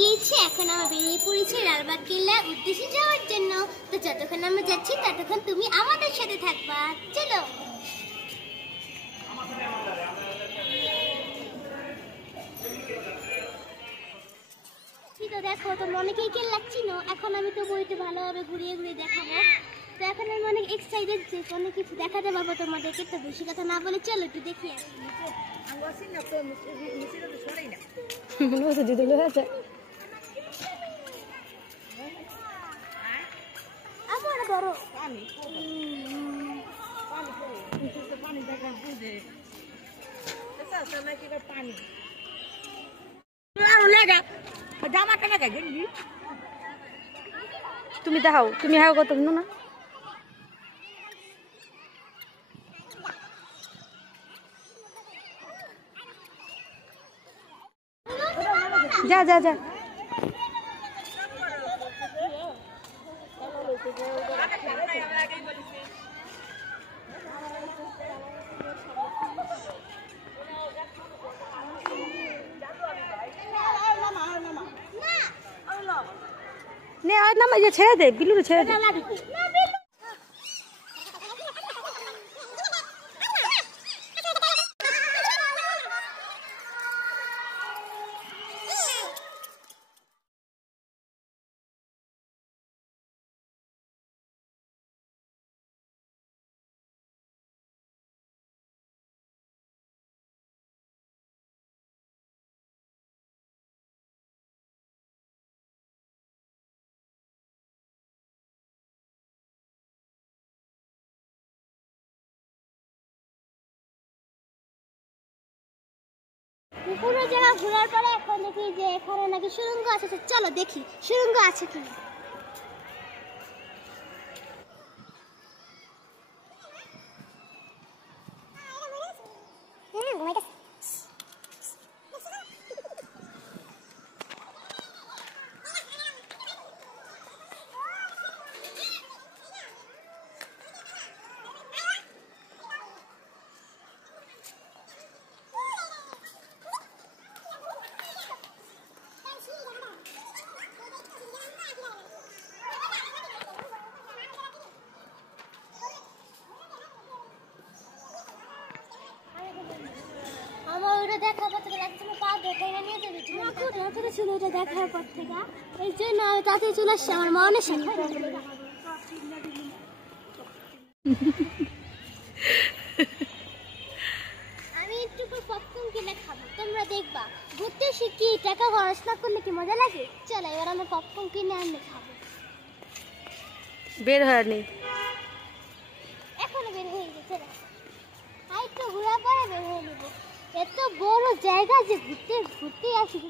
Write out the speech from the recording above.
গিয়েছি, এখন আমরা বেরিয়ে পড়েছি লালবাগ কেল্লার উদ্দেশ্যে যাওয়ার জন্য। তো যতক্ষণ আমরা যাচ্ছি ততক্ষণ তুমি আমাদের সাথে থাকবা, চলো। তো দেখো, তোমরা অনেকেই কেল্লা চিনো, এখন আমি তো বইতে ভালোভাবে ঘুরিয়ে ঘুরিয়ে দেখাবো। তো এখন আমি অনেক এক্সাইটেড যে অনেক কিছু দেখাতে পারবো তোমাদেরকে। তো বেশি কথা না বলে চলো একটু দেখি আসি। আমার বড় তুমি দেখাও, তুমি হাও কত না যা যা যা নে আর না যে ছেড়ে দে, বিলুরে ছেড়ে দে। পুরো জায়গা ঘোরার পরে এখন দেখি যে এখানে নাকি সুড়ঙ্গ আছে। চলো দেখি সুড়ঙ্গ আছে কিনা। দেখার পর থেকে এই জন্য আমি তাতে চলে আসছি আমার মনের সাথে। আমি একটু পপকর্ন কিনে খাবো, তোমরা দেখবা। ঘুরতে শিখি টাকা খরচ না করলে কি মজা লাগে। চলো এবার আমরা পপকর্ন কিনে আনলে খাবো। বের হয়নি এখনো বের হয়ে গেছে, আর একটু ঘোরা পরে বের হয়ে নেবো। এত বড় জায়গা যে ঘুরতে ঘুরতে আসি।